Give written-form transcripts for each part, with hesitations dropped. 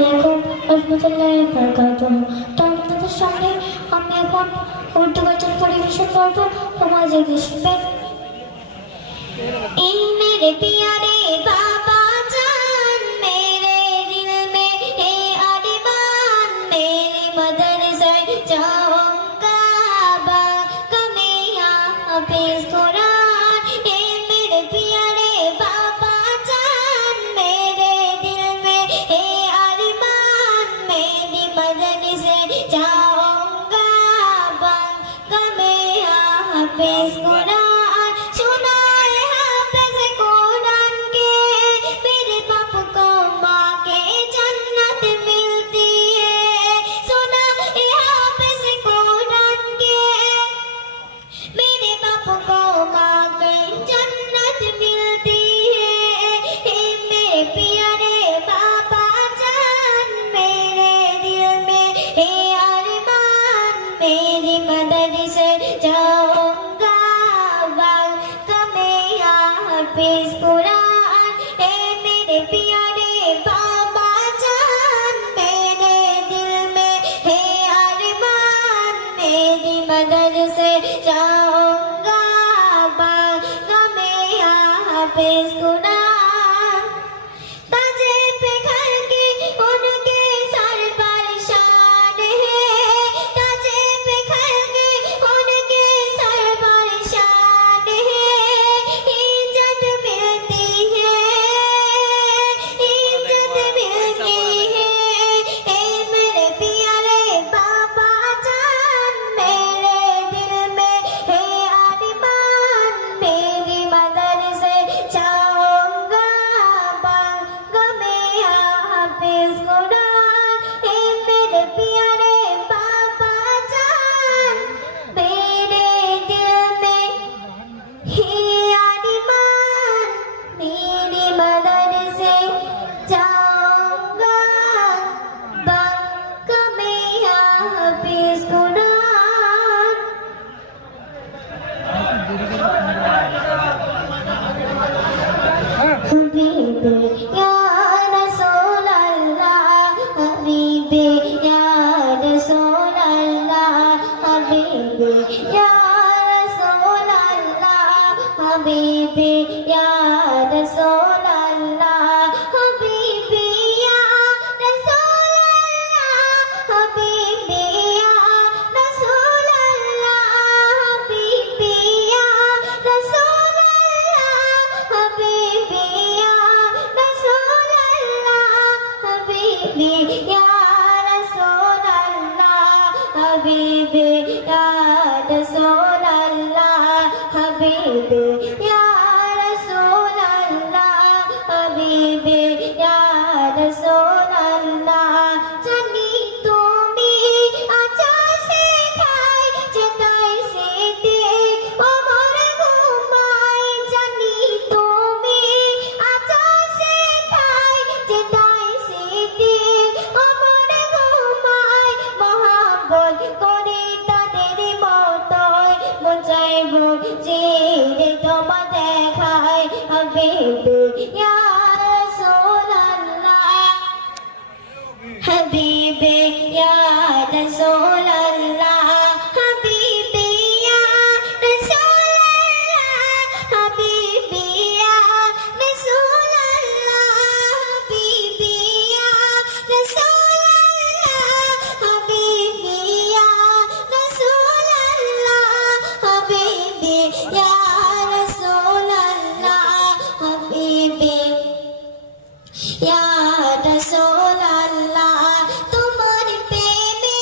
রহমতুল্লাহি ওয়া বারাকাতুহু। তো আপনাদের সামনে আমি এখন উর্দু গান পরিবেশন করব। সমাজে গিয়ে इन मेरे प्यारे बाबा जान मेरे दिल में है अरमान मेरे मदरसे जाऊंगा कमे हाफिज कुरान इन मेरे प्यारे बाबा जान मेरे दिल में है अरमान मेरे मदरसे जाऊंगा कमे हाफिज कुरान मेरी मदद से जाऊंगा कमे हाफिज कुरान ए मेरे प्यारे बाबा जान मेरे दिल में है अरमान मेरी मदद से जाऊंगा कमे हाफिज Quran Habibi ya Rasulallah Habibi ya Rasulallah Habibi ya Rasulallah Habibi ya Rasulallah Habibi ya Rasulallah Habibi ya Rasulallah Habibi ya Rasulallah Habibi ya Rasulallah Habibi ya Rasulallah jani tumi acha se khai jetai se de amar ghumai jani tumi acha se khai jetai se de amar ghumai mohabbat kore tader motoi mon chaibo jere toma dekhai habibi ya Rasulallah habibi ya Rasulallah habibi ya Rasulallah habibi ya Rasulallah habibi ya Rasulallah habibi ya Rasulallah habibi ya Rasulallah habibi ya Rasulallah তোমার প্রেমে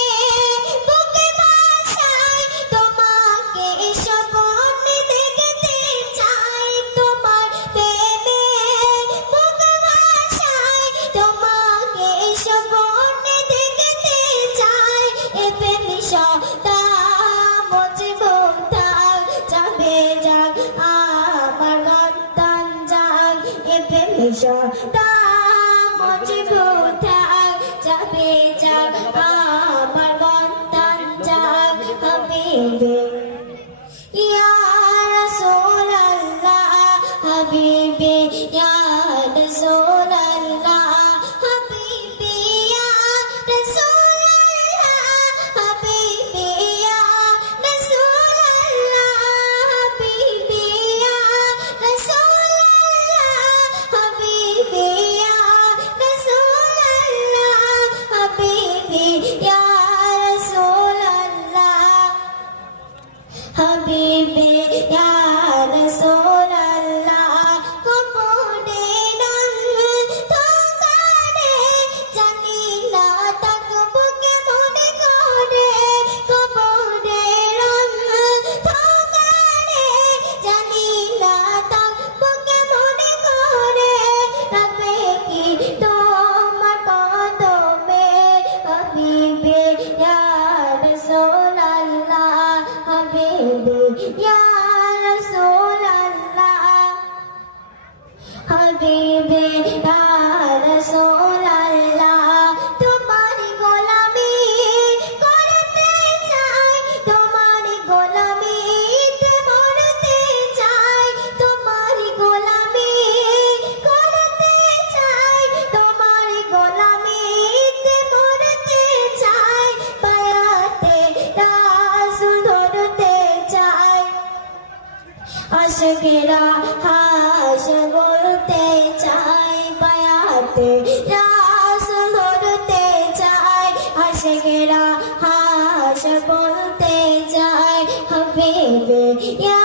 আশিকেরা হাস বলতে চাই বায়াতে রাসূল ধরতে চাই আশিকেরা হাস বলতে চাই হাবিবে ইয়া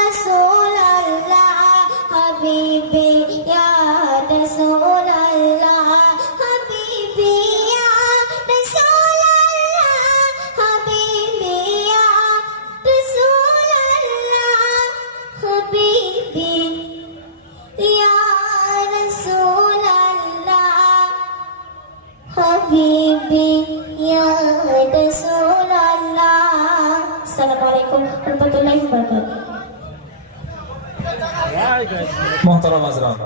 রাসূলুল্লাহ হাবিবে ইয়া রাসূলুল্লাহ হাবিবে ইয়া রাসূলুল্লাহ হাবিবে ইয়া রাসূলুল্লাহ হাবিবে ইয়া রাসূলুল্লাহ হাবিবি ইয়া রাসূলুল্লাহ। আসসালামু আলাইকুম ওয়া রাহমাতুল্লাহি ওয়া বারাকাতুহু। মোহতারাম হাজরাত,